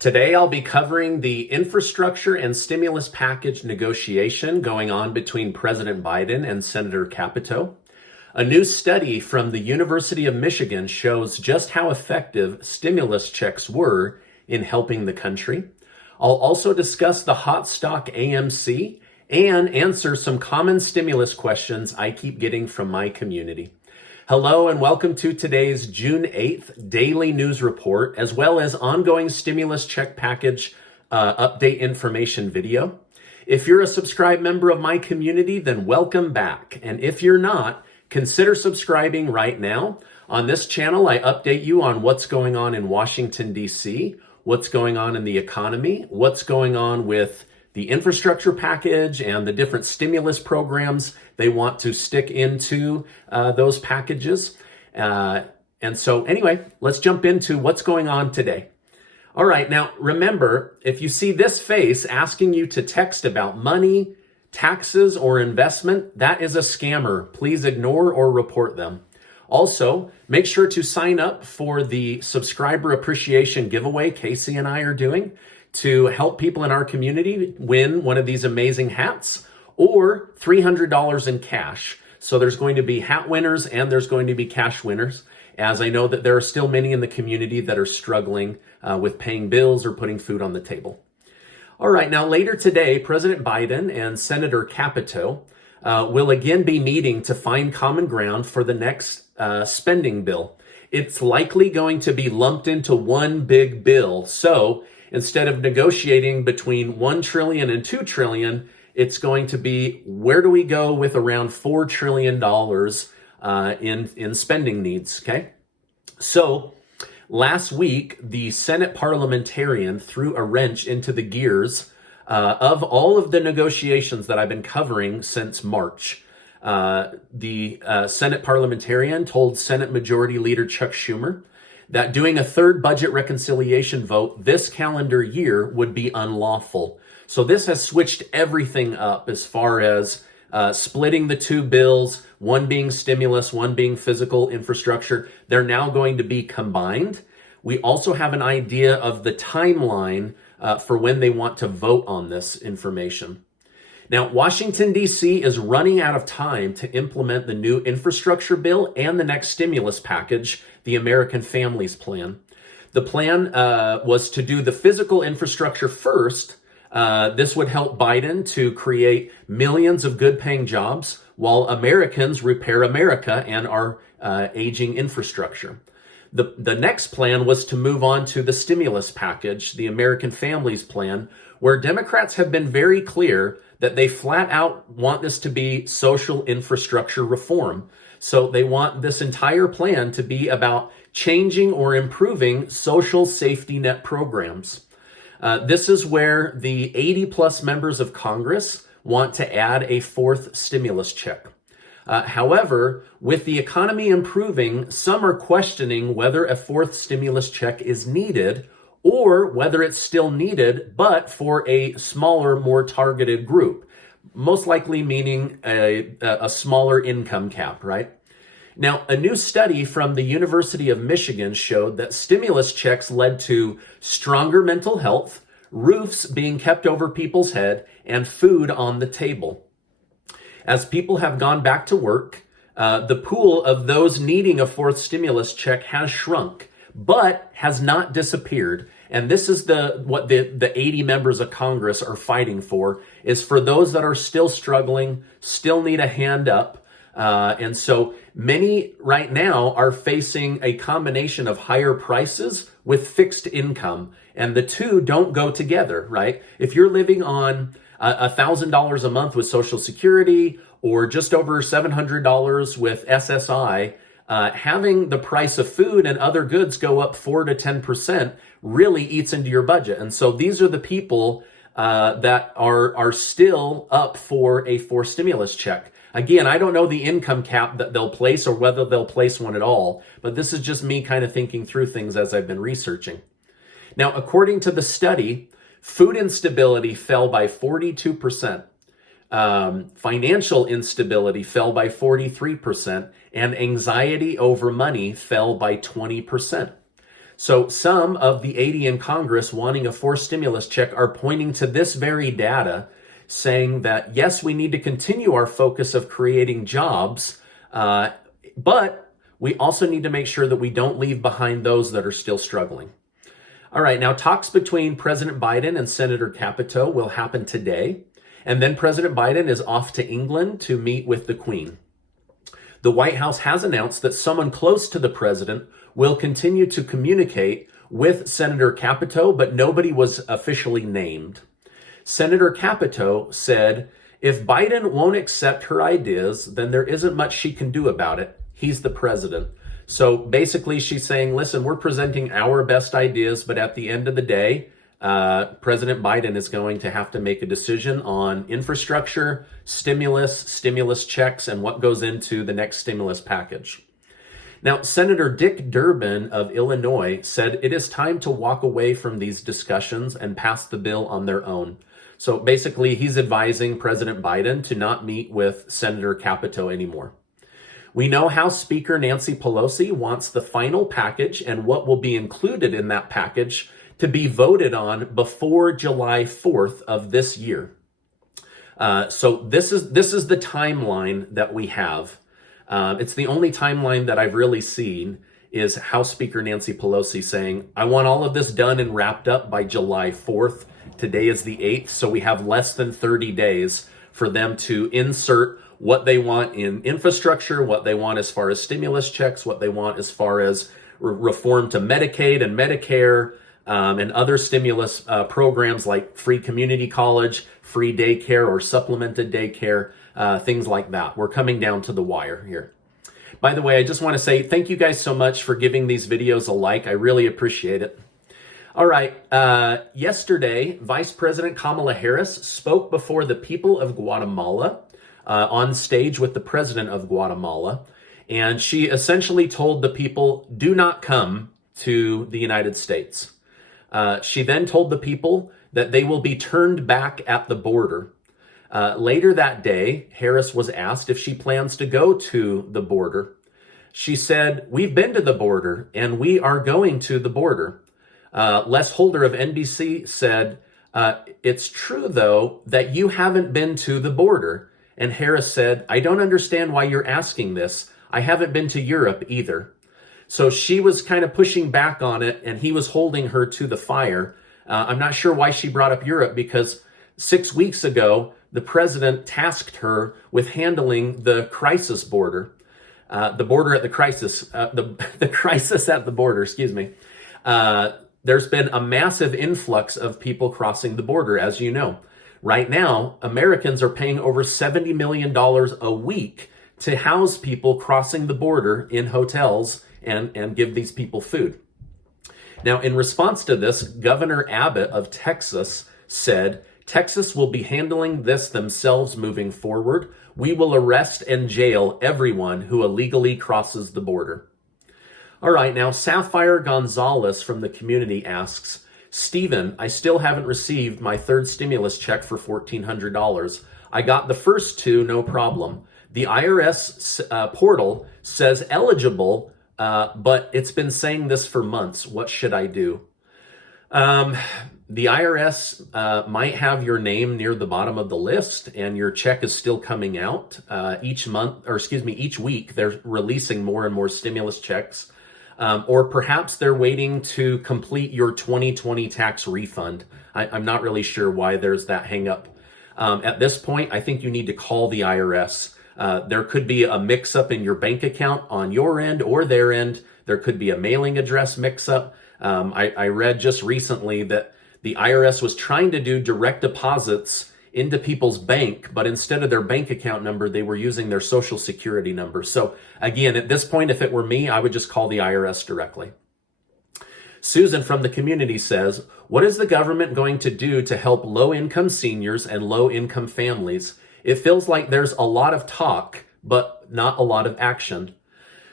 Today, I'll be covering the infrastructure and stimulus package negotiation going on between President Biden and Senator Capito. A new study from the University of Michigan shows just how effective stimulus checks were in helping the country. I'll also discuss the hot stock AMC and answer some common stimulus questions I keep getting from my community. Hello and welcome to today's June 8th daily news report, as well as ongoing stimulus check package update information video. If you're a subscribed member of my community, then welcome back. And if you're not, consider subscribing right now. On this channel, I update you on what's going on in Washington, D.C., what's going on in the economy, what's going on with the infrastructure package and the different stimulus programs they want to stick into those packages. And so anyway, let's jump into what's going on today. All right, now remember, if you see this face asking you to text about money, taxes, or investment, that is a scammer. Please ignore or report them. Also, make sure to sign up for the subscriber appreciation giveaway Casey and I are doing to help people in our community win one of these amazing hats or $300 in cash. So there's going to be hat winners and there's going to be cash winners, as I know that there are still many in the community that are struggling with paying bills or putting food on the table. All right, now later today, President Biden and Senator Capito will again be meeting to find common ground for the next spending bill. It's likely going to be lumped into one big bill. So instead of negotiating between $1 trillion and $2 trillion, it's going to be, where do we go with around $4 trillion in spending needs, okay? So last week, the Senate parliamentarian threw a wrench into the gears of all of the negotiations that I've been covering since March. The Senate parliamentarian told Senate Majority Leader Chuck Schumer that doing a third budget reconciliation vote this calendar year would be unlawful. So this has switched everything up as far as splitting the two bills, one being stimulus, one being physical infrastructure. They're now going to be combined. We also have an idea of the timeline for when they want to vote on this information. Now, Washington, D.C. is running out of time to implement the new infrastructure bill and the next stimulus package, the American Families Plan. The plan was to do the physical infrastructure first. This would help Biden to create millions of good-paying jobs while Americans repair America and our aging infrastructure. The next plan was to move on to the stimulus package, the American Families Plan, where Democrats have been very clear that they flat out want this to be social infrastructure reform. So they want this entire plan to be about changing or improving social safety net programs. This is where the 80 plus members of Congress want to add a fourth stimulus check. However, with the economy improving, some are questioning whether a fourth stimulus check is needed or whether it's still needed, but for a smaller, more targeted group, most likely meaning a smaller income cap, right? Now, a new study from the University of Michigan showed that stimulus checks led to stronger mental health, roofs being kept over people's head, and food on the table. As people have gone back to work, the pool of those needing a fourth stimulus check has shrunk, but has not disappeared. And this is what the 80 members of Congress are fighting for, is for those that are still struggling, still need a hand up. And so many right now are facing a combination of higher prices with fixed income. And the two don't go together, right? If you're living on $1,000 a month with Social Security or just over $700 with SSI, having the price of food and other goods go up 4 to 10% really eats into your budget. And so these are the people that are still up for a fourth stimulus check. Again, I don't know the income cap that they'll place or whether they'll place one at all, but this is just me kind of thinking through things as I've been researching. Now, according to the study, food instability fell by 42%. Financial instability fell by 43%, and anxiety over money fell by 20%. So some of the 80 in Congress wanting a forced stimulus check are pointing to this very data, saying that, yes, we need to continue our focus of creating jobs, but we also need to make sure that we don't leave behind those that are still struggling. All right, now talks between President Biden and Senator Capito will happen today, and then President Biden is off to England to meet with the Queen. The White House has announced that someone close to the president will continue to communicate with Senator Capito, but nobody was officially named. Senator Capito said, if Biden won't accept her ideas, then there isn't much she can do about it. He's the president. So basically she's saying, listen, we're presenting our best ideas, but at the end of the day, President Biden is going to have to make a decision on infrastructure, stimulus checks, and what goes into the next stimulus package. Now, Senator Dick Durbin of Illinois said it is time to walk away from these discussions and pass the bill on their own. So basically, he's advising President Biden to not meet with Senator Capito anymore. We know House Speaker Nancy Pelosi wants the final package and what will be included in that package to be voted on before July 4th of this year. So this is the timeline that we have. It's the only timeline that I've really seen is House Speaker Nancy Pelosi saying, I want all of this done and wrapped up by July 4th. Today is the 8th, so we have less than 30 days for them to insert what they want in infrastructure, what they want as far as stimulus checks, what they want as far as reform to Medicaid and Medicare, and other stimulus programs like free community college, free daycare or supplemented daycare, things like that. We're coming down to the wire here. By the way, I just want to say thank you guys so much for giving these videos a like. I really appreciate it. All right. Yesterday, Vice President Kamala Harris spoke before the people of Guatemala on stage with the president of Guatemala. And she essentially told the people, do not come to the United States. She then told the people that they will be turned back at the border. Later that day, Harris was asked if she plans to go to the border. She said, we've been to the border and we are going to the border. Les Holder of NBC said, it's true, though, that you haven't been to the border. And Harris said, I don't understand why you're asking this. I haven't been to Europe either. So she was kind of pushing back on it, and he was holding her to the fire. I'm not sure why she brought up Europe, because 6 weeks ago, the president tasked her with handling the crisis border, the border at the crisis, the crisis at the border, excuse me. There's been a massive influx of people crossing the border, as you know. Right now, Americans are paying over $70 million a week to house people crossing the border in hotels and give these people food. Now, in response to this, Governor Abbott of Texas said, Texas will be handling this themselves moving forward. We will arrest and jail everyone who illegally crosses the border. All right, now Sapphire Gonzalez from the community asks, Stephen, I still haven't received my third stimulus check for $1,400. I got the first two, no problem. The IRS portal says eligible, but it's been saying this for months. What should I do? The IRS might have your name near the bottom of the list, and your check is still coming out each week. They're releasing more and more stimulus checks. Or perhaps they're waiting to complete your 2020 tax refund. I'm not really sure why there's that hang up. At this point, I think you need to call the IRS. There could be a mix-up in your bank account on your end or their end. There could be a mailing address mix-up. I read just recently that the IRS was trying to do direct deposits into people's bank, but instead of their bank account number, they were using their social security number. So again, at this point, if it were me, I would just call the IRS directly. Susan from the community says, what is the government going to do to help low-income seniors and low-income families? It feels like there's a lot of talk, but not a lot of action.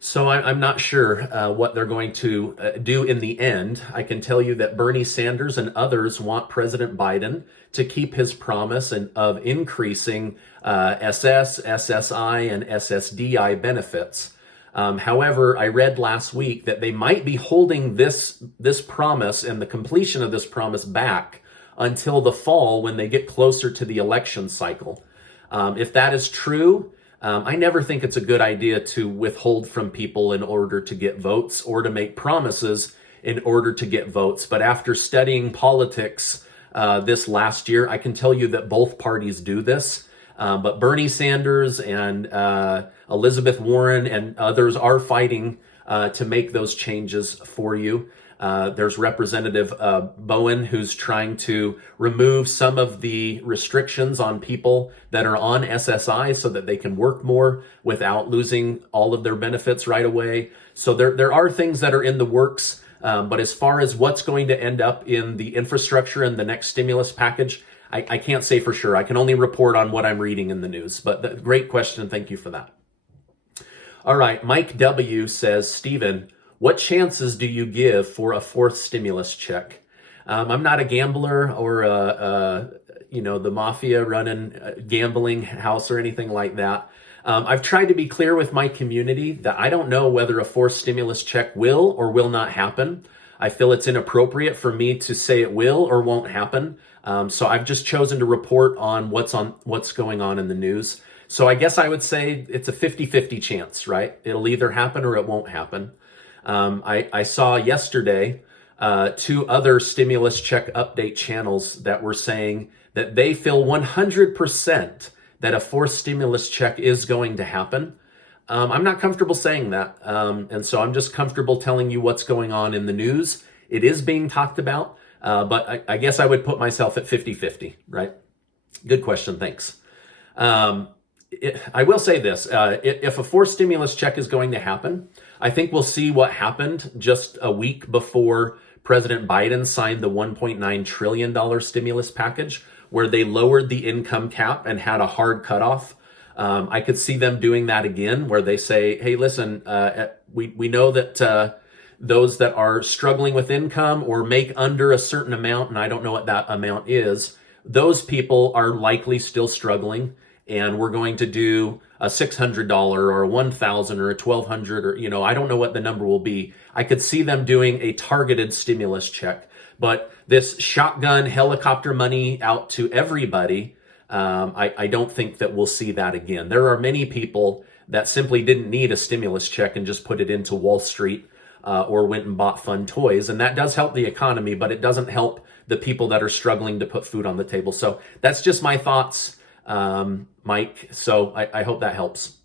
So I'm not sure what they're going to do in the end. I can tell you that Bernie Sanders and others want President Biden to keep his promise of increasing SS, SSI, and SSDI benefits. However, I read last week that they might be holding this promise and the completion of this promise back until the fall when they get closer to the election cycle. If that is true, I never think it's a good idea to withhold from people in order to get votes or to make promises in order to get votes. But after studying politics this last year, I can tell you that both parties do this. But Bernie Sanders and Elizabeth Warren and others are fighting to make those changes for you. There's Representative Bowen, who's trying to remove some of the restrictions on people that are on SSI so that they can work more without losing all of their benefits right away. So there are things that are in the works. But as far as what's going to end up in the infrastructure and the next stimulus package, I can't say for sure. I can only report on what I'm reading in the news. But great question. Thank you for that. All right. Mike W. says, Stephen, what chances do you give for a fourth stimulus check? I'm not a gambler or the mafia running a gambling house or anything like that. I've tried to be clear with my community that I don't know whether a fourth stimulus check will or will not happen. I feel it's inappropriate for me to say it will or won't happen. So I've just chosen to report on what's going on in the news. So I guess I would say it's a 50-50 chance, right? It'll either happen or it won't happen. I saw yesterday 2 other stimulus check update channels that were saying that they feel 100% that a fourth stimulus check is going to happen. I'm not comfortable saying that. And so I'm just comfortable telling you what's going on in the news. It is being talked about, but I guess I would put myself at 50-50, right? Good question. Thanks. I will say this. If a fourth stimulus check is going to happen, I think we'll see what happened just a week before President Biden signed the $1.9 trillion stimulus package, where they lowered the income cap and had a hard cutoff. I could see them doing that again, where they say, hey, listen, we know that those that are struggling with income or make under a certain amount, and I don't know what that amount is, those people are likely still struggling. And we're going to do a $600 or a $1,000 or a $1,200 or, I don't know what the number will be. I could see them doing a targeted stimulus check. But this shotgun helicopter money out to everybody, I don't think that we'll see that again. There are many people that simply didn't need a stimulus check and just put it into Wall Street or went and bought fun toys. And that does help the economy, but it doesn't help the people that are struggling to put food on the table. So that's just my thoughts, Mike. So I hope that helps.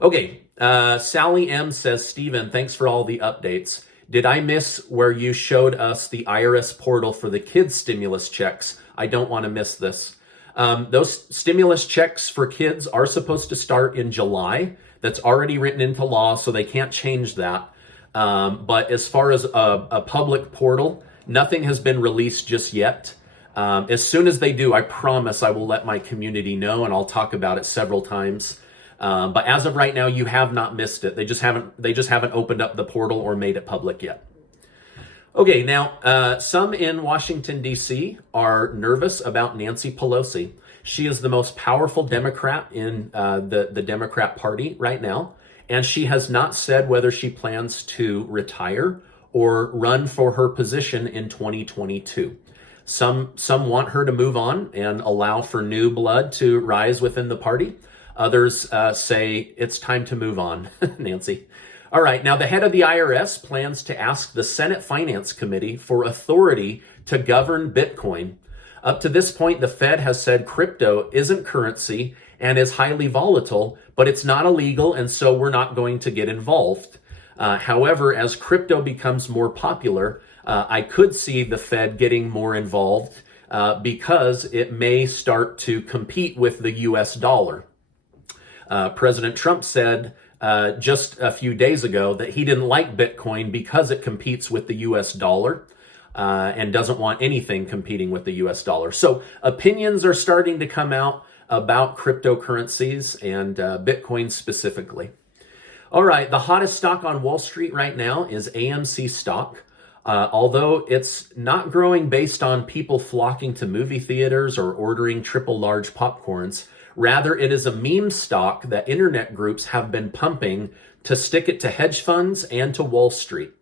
Okay. Sally M says, Stephen, thanks for all the updates. Did I miss where you showed us the IRS portal for the kids' stimulus checks? I don't want to miss this. Those stimulus checks for kids are supposed to start in July. That's already written into law, so they can't change that. But as far as a public portal, nothing has been released just yet. As soon as they do, I promise I will let my community know, and I'll talk about it several times. But as of right now, you have not missed it. They just haven't opened up the portal or made it public yet. Okay, now some in Washington, D.C. are nervous about Nancy Pelosi. She is the most powerful Democrat in the Democrat Party right now, and she has not said whether she plans to retire or run for her position in 2022. Some want her to move on and allow for new blood to rise within the party. Others say it's time to move on, Nancy. All right, now the head of the IRS plans to ask the Senate Finance Committee for authority to govern Bitcoin. Up to this point, the Fed has said crypto isn't currency and is highly volatile, but it's not illegal, and so we're not going to get involved. However, as crypto becomes more popular, I could see the Fed getting more involved because it may start to compete with the US dollar. President Trump said just a few days ago that he didn't like Bitcoin because it competes with the US dollar and doesn't want anything competing with the US dollar. So opinions are starting to come out about cryptocurrencies and Bitcoin specifically. All right, the hottest stock on Wall Street right now is AMC stock. Although it's not growing based on people flocking to movie theaters or ordering triple large popcorns, rather it is a meme stock that internet groups have been pumping to stick it to hedge funds and to Wall Street.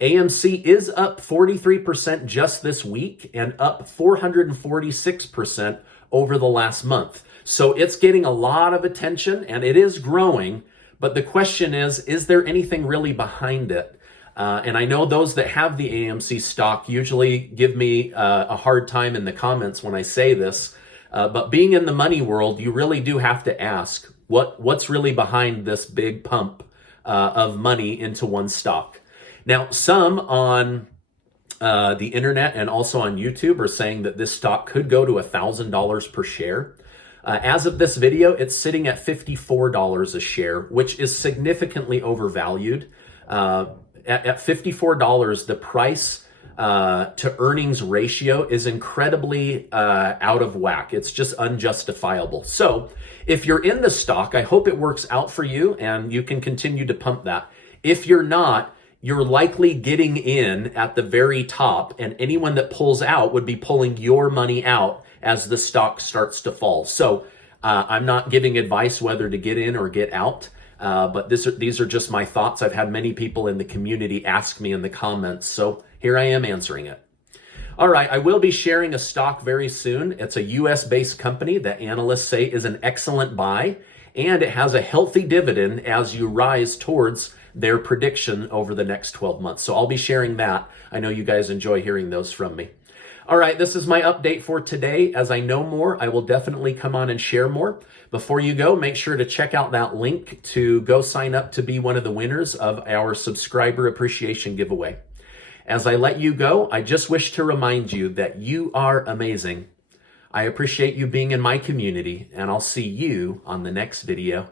AMC is up 43% just this week and up 446% over the last month. So it's getting a lot of attention and it is growing. But the question is there anything really behind it? And I know those that have the AMC stock usually give me a hard time in the comments when I say this. But being in the money world, you really do have to ask what's really behind this big pump of money into one stock. Now, some on the internet and also on YouTube are saying that this stock could go to $1,000 per share. As of this video, it's sitting at $54 a share, which is significantly overvalued. At $54, the price to earnings ratio is incredibly out of whack. It's just unjustifiable. So if you're in the stock, I hope it works out for you and you can continue to pump that. If you're not, you're likely getting in at the very top, and anyone that pulls out would be pulling your money out as the stock starts to fall. So I'm not giving advice whether to get in or get out, but these are just my thoughts. I've had many people in the community ask me in the comments, so here I am answering it. All right, I will be sharing a stock very soon. It's a US-based company that analysts say is an excellent buy, and it has a healthy dividend as you rise towards their prediction over the next 12 months. So I'll be sharing that. I know you guys enjoy hearing those from me. All right, this is my update for today. As I know more, I will definitely come on and share more. Before you go, make sure to check out that link to go sign up to be one of the winners of our subscriber appreciation giveaway. As I let you go, I just wish to remind you that you are amazing. I appreciate you being in my community, and I'll see you on the next video.